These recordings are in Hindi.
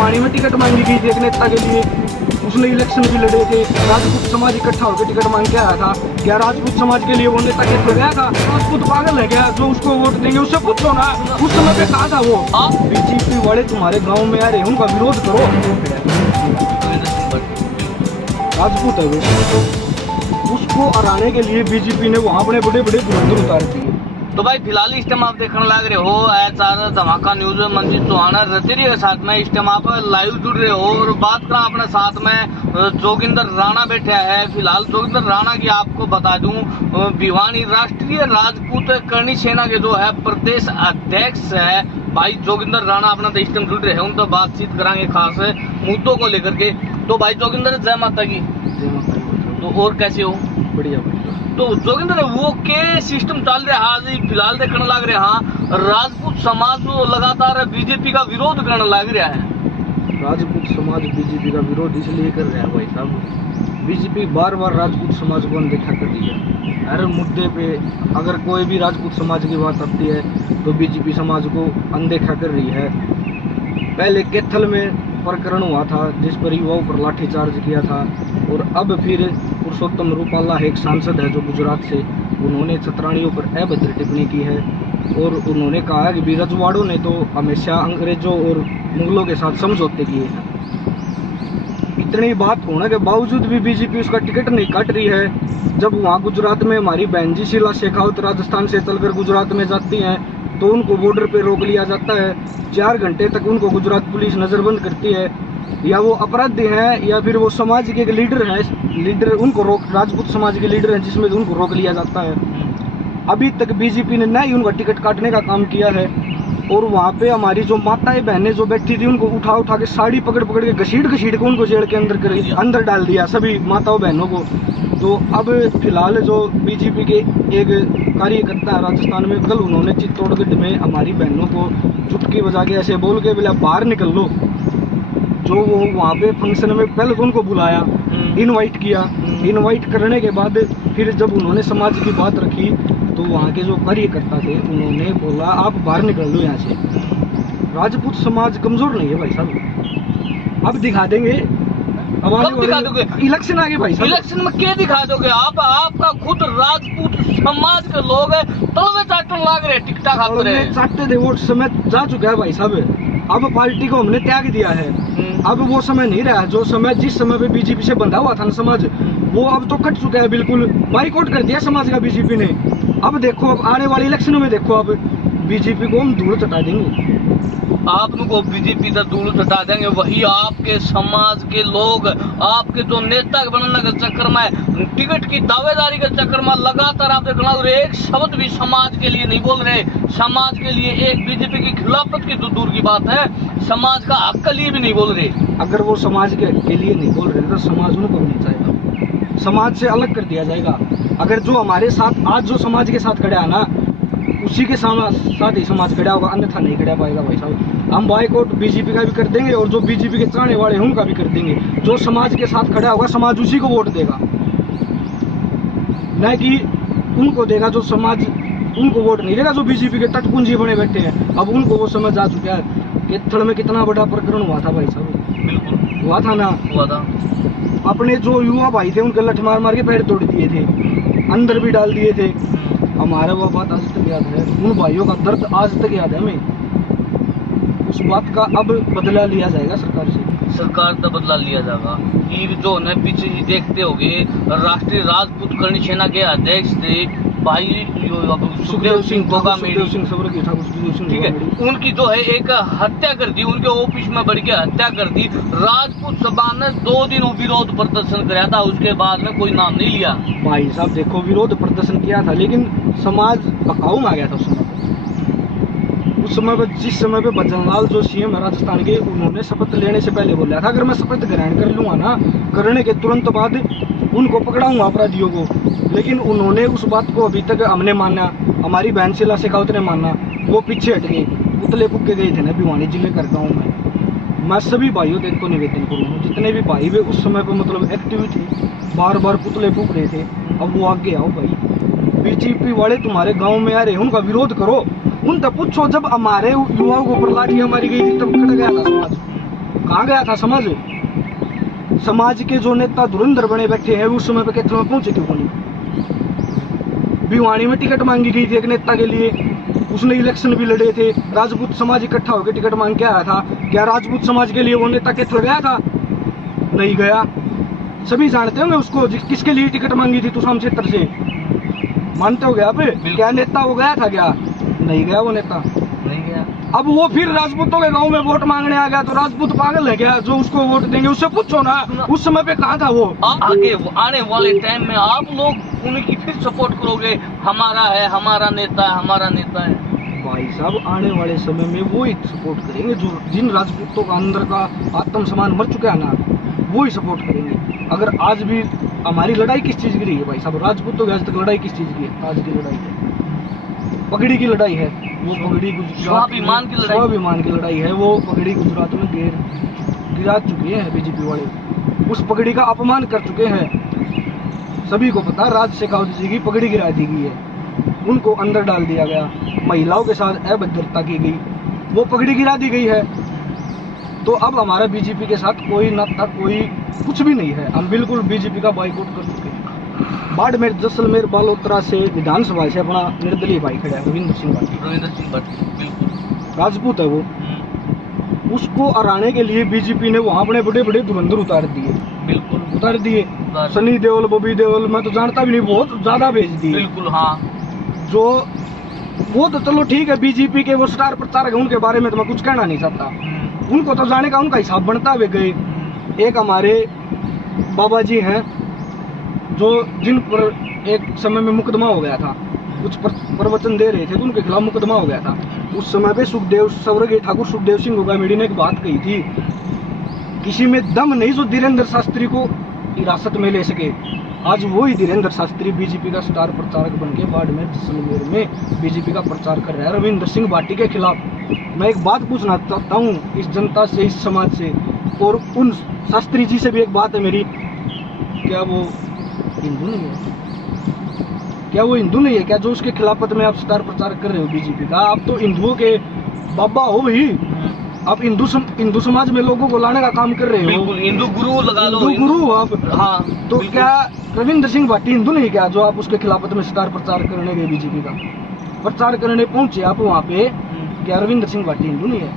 भिवानी में टिकट मांगी गई थी एक नेता के लिए, उसने इलेक्शन भी लड़े थे, राजपूत समाज इकट्ठा होकर टिकट मांग के आया था। क्या राजपूत समाज के लिए वो नेता खेत गया था? राजपूत पागल है क्या जो उसको वोट देंगे? उससे पूछो ना उस समय पे कहा था वो। बीजेपी वाले तुम्हारे गाँव में आ रहे, उनका विरोध करो। राजपूत है वो, उसको हराने के लिए बीजेपी ने वहाँ अपने बड़े बड़े धुरंधर उतार दिए। तो भाई फिलहाल इस टाइम आप देखने लग रहे हो एच धमाका न्यूज में मंजीत चौहान रतेरी के साथ में इस टाइम आप लाइव जुड़ रहे हो। और बात करा अपने साथ में जोगिंदर राणा बैठा है। फिलहाल जोगिंदर राणा की आपको बता दूं भिवानी राष्ट्रीय राजपूत करणी सेना के जो है प्रदेश अध्यक्ष है भाई जोगिंदर राणा अपना इस टाइम जुड़ रहे हैं। उनसे बातचीत कराएंगे खास मुद्दों को लेकर के। तो भाई जोगिंदर जय माता की। तो और कैसे हो? बढ़िया। तो जोगिंदर वो के सिस्टम चल रहा है आज फिलहाल देखने लग रहे हाँ राजपूत समाज लगातार बीजेपी का विरोध करने लग रहा है। राजपूत समाज बीजेपी का विरोध इसलिए कर रहा है भाई साहब, बीजेपी बार बार राजपूत समाज को अनदेखा कर रही है। हर मुद्दे पे अगर कोई भी राजपूत समाज की बात आती है तो बीजेपी समाज को अनदेखा कर रही है। पहले कैथल में प्रकरण हुआ था जिस पर युवाओं पर लाठीचार्ज किया था, और अब फिर पुरुषोत्तम रूपाला एक सांसद है जो गुजरात से, उन्होंने छतरानियों पर अभद्र टिप्पणी की है। और उन्होंने कहा है कि रजवाड़ों ने तो हमेशा अंग्रेजों और मुगलों के साथ समझौते किए हैं। इतनी बात होने के बावजूद भी बीजेपी उसका टिकट नहीं काट रही है। जब वहाँ गुजरात में हमारी बहन जी शीला शेखावत राजस्थान से चलकर गुजरात में जाती हैं तो उनको बॉर्डर पे रोक लिया जाता है। 4 घंटे तक उनको गुजरात पुलिस नजरबंद करती है। या वो अपराधी हैं या फिर वो समाज के एक लीडर है, लीडर उनको रोक, राजपूत समाज के लीडर हैं जिसमें उनको रोक लिया जाता है। अभी तक बीजेपी ने न ही उनका टिकट काटने का काम किया है। और वहाँ पे हमारी जो माताएं बहनें जो बैठी थी उनको उठा उठा के साड़ी पकड़ पकड़ के घसीट घसीट के उनको जेल के अंदर डाल दिया सभी माताओं बहनों को। तो अब फिलहाल जो बीजेपी के एक कार्यकर्ता है राजस्थान में, कल उन्होंने चित्तौड़गढ़ में हमारी बहनों को चुटकी बजा के ऐसे बोल के बोला बाहर निकल लो। जो वो वहाँ पे फंक्शन में पहले तो उनको बुलाया, इनवाइट किया, इनवाइट करने के बाद फिर जब उन्होंने समाज की बात रखी तो वहाँ के जो कार्यकर्ता थे उन्होंने बोला आप बाहर निकल लो यहाँ से। राजपूत समाज कमजोर नहीं है भाई साहब, अब दिखा देंगे। अब दिखा दोगे? इलेक्शन आगे भाई साहब, इलेक्शन में क्या दिखा दोगे? आपका खुद राजपूत समाज के लोग है तलवे चाटने लग रहे टिकटा खाते चाटते थे। वो समय जा चुका है भाई साहब, अब पार्टी को हमने त्याग दिया है। अब वो समय नहीं रहा जो समय जिस समय पे बीजेपी से बंधा हुआ था ना समाज, वो अब तो कट चुका है, बिल्कुल बाइकआउट कर दिया समाज का बीजेपी ने। अब देखो अब आने वाले इलेक्शनों में देखो अब बीजेपी को हम धूल चटा देंगे। आपको बीजेपी से धूल चटा देंगे वही आपके समाज के लोग आपके जो नेता बनने के चक्कर में टिकट की दावेदारी के चक्कर में लगातार आप देखना एक शब्द भी समाज के लिए नहीं बोल रहे। समाज के लिए एक बीजेपी की खिलाफत की तो दूर की बात है, समाज का हक के लिए भी नहीं बोल रहे। अगर वो समाज के लिए नहीं बोल रहे तो समाज उनको नहीं चाहेगा, समाज से अलग कर दिया जाएगा। अगर जो हमारे साथ आज जो समाज के साथ खड़ा है ना उसी के साथ ही समाज खड़ा होगा, अन्यथा नहीं खड़ा पाएगा भाई साहब। हम बाइकआउट बीजेपी का भी कर देंगे और जो बीजेपी के चाहने वाले हैं उनका भी कर देंगे। जो समाज के साथ खड़ा होगा समाज उसी को वोट देगा, न कि उनको देगा जो समाज उनको वोट नहीं देगा, जो बीजेपी के तटपुंजी बने बैठे हैं। अब उनको वो समझ आ चुका है। कैथल में कितना बड़ा प्रकरण हुआ था भाई साहब, बिल्कुल हुआ था ना, हुआ था। अपने जो युवा भाई थे उनके लठ मार मार के पैर तोड़ दिए थे, अंदर भी डाल दिए थे। हमारा वो बात आज तक याद है, उन भाइयों का दर्द आज तक याद है हमें। उस बात का अब बदला लिया जाएगा सरकार से, सरकार का बदला लिया जाएगा। ये जो है पीछे ही देखते होगे राष्ट्रीय राजपूत करणी सेना के अध्यक्ष थे भाई सुखदेव सिंह गोगामेडी, ठीक है, उनकी जो है एक हत्या कर दी, उनके ऑफिस में बढ़ के हत्या कर दी। राजपूत सभा ने 2 दिन विरोध प्रदर्शन कराया था, उसके बाद में कोई नाम नहीं लिया। भाई साहब देखो विरोध प्रदर्शन किया था लेकिन समाज भकाऊ में आ गया था उस समय पर जिस समय पे बजनलाल जो सीएम है राजस्थान के, उन्होंने शपथ लेने से पहले बोला था अगर मैं शपथ ग्रहण कर लूंगा ना, करने के तुरंत बाद उनको पकड़ाऊंगा अपराधियों को। लेकिन उन्होंने उस बात को अभी तक हमने माना, हमारी बहन शीला शेखावत ने माना, वो पीछे हट गई, पुतले फूक के गए थे ना भिवानी जिले कर गाँव में। मैं सभी भाइयों को निवेदन करूँगा जितने भी भाई वे उस समय पर मतलब एक्टिव थे, बार बार पुतले फूक रहे थे, अब वो आगे आओ भाई। बीजेपी वाले तुम्हारे गाँव में आ रहे, उनका विरोध करो, उनसे पूछो जब हमारे युवाओं को ऊपर लाठी हमारी गई थी तब खड़ा गया था समाज, कहाँ गया था समाज? समाज के जो नेता धुरंधर बने बैठे हैं उस समय पे कितने में पहुंचे क्यों नहीं? भिवानी में टिकट मांगी गई थी एक नेता के लिए, उसने इलेक्शन भी लड़े थे, राजपूत समाज इकट्ठा होकर टिकट मांग के आया था। क्या राजपूत समाज के लिए वो नेता कितने गया था? नहीं गया। सभी जानते होंगे उसको, किसके लिए टिकट मांगी थी तुसाम क्षेत्र से, मानते हो गया आप? क्या नेता वो गया था? क्या नहीं गया वो नेता, नहीं गया। अब वो फिर राजपूतों के गांव में वोट मांगने आ गया, तो राजपूत पागल है क्या जो उसको वोट देंगे? उससे पूछो ना उस समय पे कहाँ था वो। आगे आने वाले टाइम में आप लोग उनकी फिर सपोर्ट करोगे, हमारा है, हमारा नेता है, हमारा नेता है। भाई साहब आने वाले समय में वो ही सपोर्ट करेंगे जो जिन राजपूतों का अंदर का आत्मसम्मान मर चुका है ना, वो ही सपोर्ट करेंगे। अगर आज भी हमारी लड़ाई किस चीज की रही है भाई साहब? राजपूतों की आज तक लड़ाई किस चीज की है? आज की लड़ाई है पगड़ी की लड़ाई है। वो पगड़ी स्वाभिमान की लड़ाई, स्वाभिमान की लड़ाई है। वो पगड़ी गुजरात में गिरा चुके हैं बीजेपी वाले, उस पगड़ी का अपमान कर चुके हैं। सभी को पता, राज शेखावत जी की पगड़ी गिरा दी गई है, उनको अंदर डाल दिया गया, महिलाओं के साथ अभद्रता की गई, वो पगड़ी गिरा दी गई है। तो अब हमारा बीजेपी के साथ कोई नाता, कोई कुछ भी नहीं है। हम बिल्कुल बीजेपी का बाइकआउट कर चुके हैं। बाड़मेर, जैसलमेर, बालोतरा से विधानसभा से अपना निर्दलीय भाई खड़ा है रविंद्र सिंह भाटी, बिल्कुल राजपूत है वो। उसको हराने के लिए बीजेपी ने वहाँ अपने बड़े बड़े धुरंधर उतार दिए, बिल्कुल उतार दिए। सनी देओल, बॉबी देओल, मैं तो जानता भी नहीं, बहुत ज्यादा भेज दिए। बिल्कुल हाँ, जो वो तो चलो ठीक है, बीजेपी के वो स्टार प्रचारक है, उनके बारे में तो मैं कुछ कहना नहीं चाहता। उनको तो जाने का उनका हिसाब बनता वे गए। एक हमारे बाबा जी हैं जो जिन पर एक समय में मुकदमा हो गया था, कुछ प्रवचन दे रहे थे तो उनके खिलाफ मुकदमा हो गया था। उस समय पे सुखदेव, स्वर्गीय ठाकुर सुखदेव सिंह गोगामेडी ने एक बात कही थी, किसी में दम नहीं जो धीरेन्द्र शास्त्री को हिरासत में ले सके। आज वो ही धीरेन्द्र शास्त्री बीजेपी का स्टार प्रचारक बन के बाड़मेर, जैसलमेर में बीजेपी का प्रचार कर रहा है रविंद्र सिंह भाटी के खिलाफ। मैं एक बात पूछना चाहता हूँ इस जनता से, इस समाज से, और उन शास्त्री जी से भी एक बात है मेरी, क्या वो हिंदू नहीं है? क्या वो हिंदू नहीं है क्या जो उसके खिलाफत में आप स्टार प्रचार कर रहे हो बीजेपी का? आप तो हिंदुओं के बाबा हो ही, आप हिंदू समाज में लोगों को लाने का काम कर रहे हो। हिंदू गुरु लगा लो, हिंदू गुरु हो आप। हाँ, तो क्या रविंद्र सिंह भाटी हिंदू नहीं क्या जो आप उसके खिलाफत में स्टार प्रचार करने गए, बीजेपी का प्रचार करने पहुंचे आप वहाँ पे? क्या रविंद्र सिंह भाटी हिंदू नहीं है?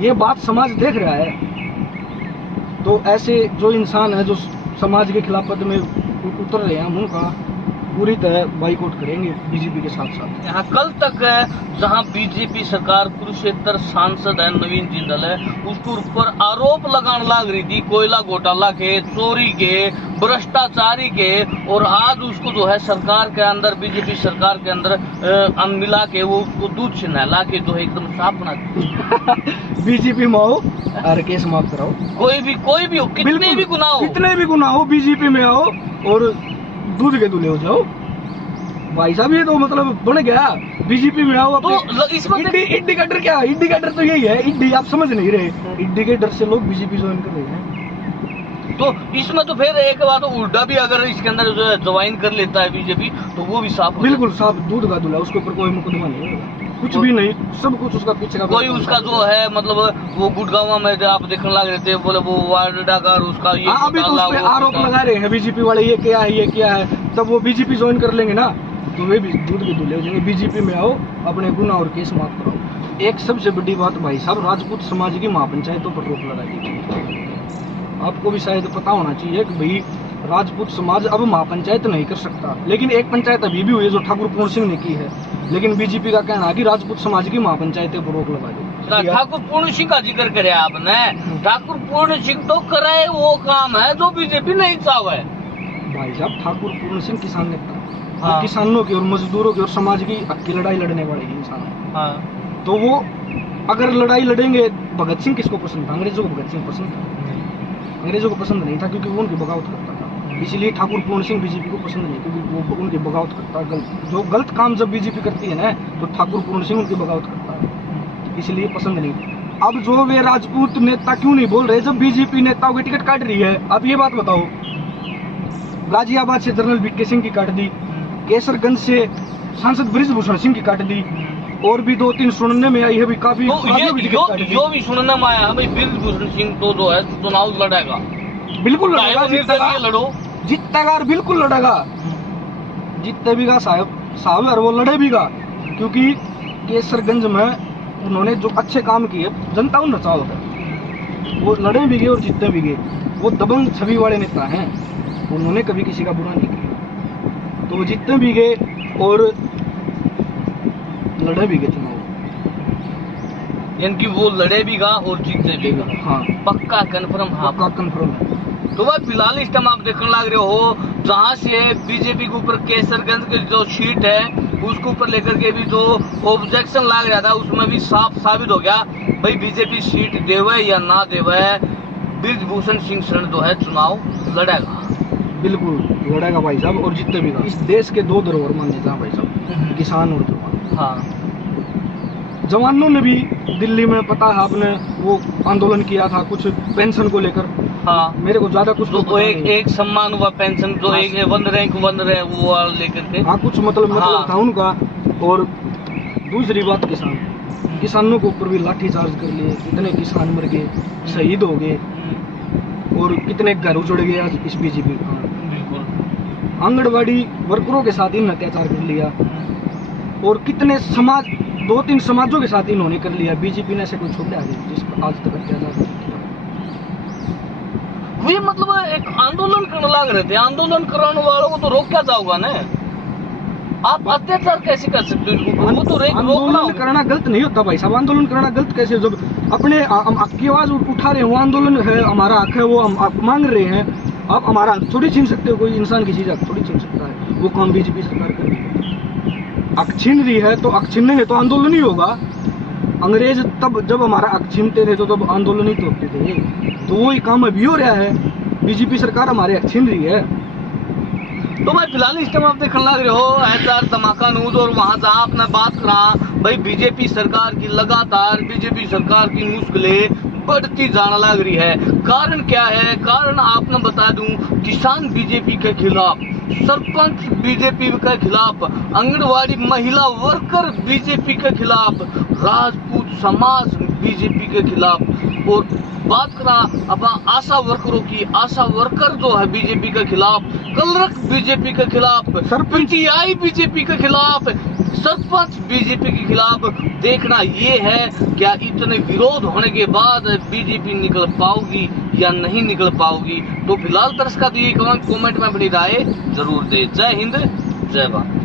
ये बात समाज देख रहा है। तो ऐसे जो इंसान है जो समाज के खिलाफत में उतर रहे हैं, हम उनका पूरी तरह बाइकआउट करेंगे बीजेपी के साथ साथ। यहाँ कल तक जहाँ बीजेपी सरकार कुरुक्षेत्र सांसद है नवीन जिंदल है, उसके ऊपर आरोप लगाने लग रही थी कोयला घोटाला के, चोरी के, भ्रष्टाचारी के, और आज उसको जो है सरकार के अंदर, बीजेपी सरकार के अंदर मिला के वो उसको दूध से नहला के जो है एकदम साफ बना दी। बीजेपी में आओ और केस माफ कराओ, कोई भी हो, कितने भी गुनाह हो, बीजेपी में आओ और दूध के दूल्हे हो जाओ। भाई साहब ये तो मतलब बन गया, बीजेपी में आओ। तो इसमें इड्डी का डर क्या? इड्डी का डर तो यही है, इड्डी आप समझ नहीं रहे, इड्डी के डर से लोग बीजेपी ज्वाइन कर रहे हैं। तो इसमें तो फिर एक बात उल्टा भी अगर इसके अंदर ज्वाइन कर लेता है बीजेपी तो वो भी साफ, बिल्कुल साफ, दूध का दूल्हा, उसके ऊपर कोई मुकदमा नहीं होगा, कुछ भी नहीं, सब कुछ उसका पीछे का कोई उसका जो है मतलब वो गुड़गांव में आप देखने लग रहे थे, बोले वो वार्ड डाकर उसका ये अभी तो उस पे आरोप लगा रहे हैं बीजेपी वाले, ये क्या है, ये क्या है। तब वो बीजेपी ज्वाइन कर लेंगे ना तो वे भी दूध के दूल्हे हो जाएंगे। बीजेपी में आओ, अपने गुनाह और केस माफ कराओ। एक सबसे बड़ी बात भाई साहब, राजपूत समाज की महापंचायतों पर रोक लगा दी। आपको भी शायद पता होना चाहिए कि भाई राजपूत समाज अब महापंचायत नहीं कर सकता, लेकिन एक पंचायत अभी भी हुई है जो ठाकुर पूर्ण सिंह ने की है। लेकिन बीजेपी का कहना है कि राजपूत समाज की महापंचायतें पर रोक लगा दो। ठाकुर पूर्ण सिंह का जिक्र करे आपने, ठाकुर पूर्ण सिंह तो करे वो काम है जो बीजेपी नहीं चाहे। भाई साहब ठाकुर पूर्ण सिंह किसान नेता, हाँ। किसानों की और मजदूरों की और समाज की हक की लड़ाई लड़ने वाले इंसान है, हाँ। तो वो अगर लड़ाई लड़ेंगे, भगत सिंह किसको पसंद था? अंग्रेजों को भगत सिंह पसंद था, अंग्रेजों को पसंद नहीं था क्योंकि वो उनकी बगावत करता था। इसलिए ठाकुर पूर्ण सिंह बीजेपी को पसंद नहीं, क्योंकि वो उनकी बगावत करता है। जो गलत काम जब बीजेपी करती है ना तो ठाकुर पूर्ण सिंह उनकी बगावत करता है, इसलिए पसंद नहीं। अब जो वे राजपूत नेता क्यों नहीं बोल रहे जब बीजेपी नेताओं की टिकट काट रही है? अब ये बात बताओ, गाजियाबाद से जनरल वीके सिंह की काट दी, केसरगंज से सांसद ब्रिजभूषण सिंह की काट दी, और भी 2-3 सुनने में आई है भी काफी तो यो भी सुनने में आया है भाई बिरभूषण सिंह तो जो है चुनाव लड़ेगा, बिल्कुल चाहे लड़ेगा, वो निर्दलीय लड़ो, जीतेगा और बिल्कुल लड़ेगा, जीतते भी गा साहब और वो लड़े भी गा, क्योंकि केसरगंज में उन्होंने जो अच्छे काम किए जनता उन नचाओ है, वो लड़े भी गए और जीतते भी गए। वो दबंग छवि वाले नेता हैं, उन्होंने कभी किसी का बुरा नहीं किया, तो वो जीतते भी गए और लड़े भी गए चुनाव, यानी कि वो लड़े भी गा और जीते भी गा। हाँ पक्का कन्फर्म। हाँ पक्का कंफर्म है। तो वह फिलहाल इस टाइम आप देखने लग रहे हो जहाँ से बीजेपी के ऊपर केसरगंज की जो सीट है उसके ऊपर लेकर के भी जो ऑब्जेक्शन लग रहा था उसमें भी साफ साबित हो गया भाई बीजेपी सीट देवे या ना देवे, बिरभूषण सिंह शरण जो है चुनाव लड़ेगा, बिल्कुल लड़ेगा भाई साहब और जीतते भी गा। इस देश के 2 धरोहर माने जा भाई साहब, किसान और जवान। हाँ जवानों ने भी दिल्ली में पता है आपने वो आंदोलन किया था कुछ पेंशन को लेकर। हाँ मेरे को ज्यादा कुछ तो एक सम्मान हुआ पेंशन जो हाँ, एक वन रैंक वो लेकर के। हाँ कुछ मतलब हाँ। था उनका। और दूसरी बात किसानों के ऊपर भी लाठीचार्ज कर लिए, कितने किसान मर गए, शहीद हो गए और कितने घर उजड़ गए आज इस बीजेपी का। बिल्कुल आंगनबाड़ी वर्करों के साथ इन्होंने अत्याचार कर लिया और कितने समाज 2-3 समाजों के साथ इन्होंने कर लिया। बीजेपी ने ऐसे कोई छोड़ा है जिस पर आज तक अत्याचार नहीं किया। वे मतलब एक आंदोलन करने लग रहे थे, आंदोलन कराने वालों को तो रोक क्या जाओगा ना, आप अत्याचार कैसे कर सकते हो? वो तो आंदोलन करना गलत नहीं होता भाई साहब, आंदोलन करना गलत कैसे? जब अपने की आवाज उठा रहे हैं, वो आंदोलन है, हमारा हक है, वो हम आप मांग रहे हैं, आप हमारा हक थोड़ी छीन सकते हो, कोई इंसान की चीज हक थोड़ी छीन सकता है। वो काम बीजेपी सरकार कर रही है, हक छीन रही है तो हक छीनने तो आंदोलन ही होगा। अंग्रेज तब जब हमारा हक छीनते थे तो तब आंदोलन ही तो होते थे, तो वही काम अभी हो रहा है, बीजेपी सरकार हमारे हक छीन रही है। तो भाई फिलहाल इस टाइम आप देखने लग रहे हो ऐसा धमाका न्यूज, और वहां जहाँ आपने बात करा भाई बीजेपी सरकार की लगातार बीजेपी सरकार की मुश्किलें बढ़ती जाने लग रही है। कारण क्या है? कारण आपने बता दूं, किसान बीजेपी के खिलाफ, सरपंच बीजेपी के खिलाफ, आंगनबाड़ी महिला वर्कर बीजेपी के खिलाफ, राजपूत समाज बीजेपी के खिलाफ, और बात करा अब आशा वर्करों की, आशा वर्कर जो है बीजेपी के खिलाफ, कलरक बीजेपी के खिलाफ, पीटीआई बीजेपी के खिलाफ, सरपंच बीजेपी के खिलाफ। देखना ये है क्या इतने विरोध होने के बाद बीजेपी निकल पाओगी या नहीं निकल पाओगी। तो फिलहाल दर्शकों ये कमेंट में अपनी राय जरूर दे। जय हिंद, जय भारत।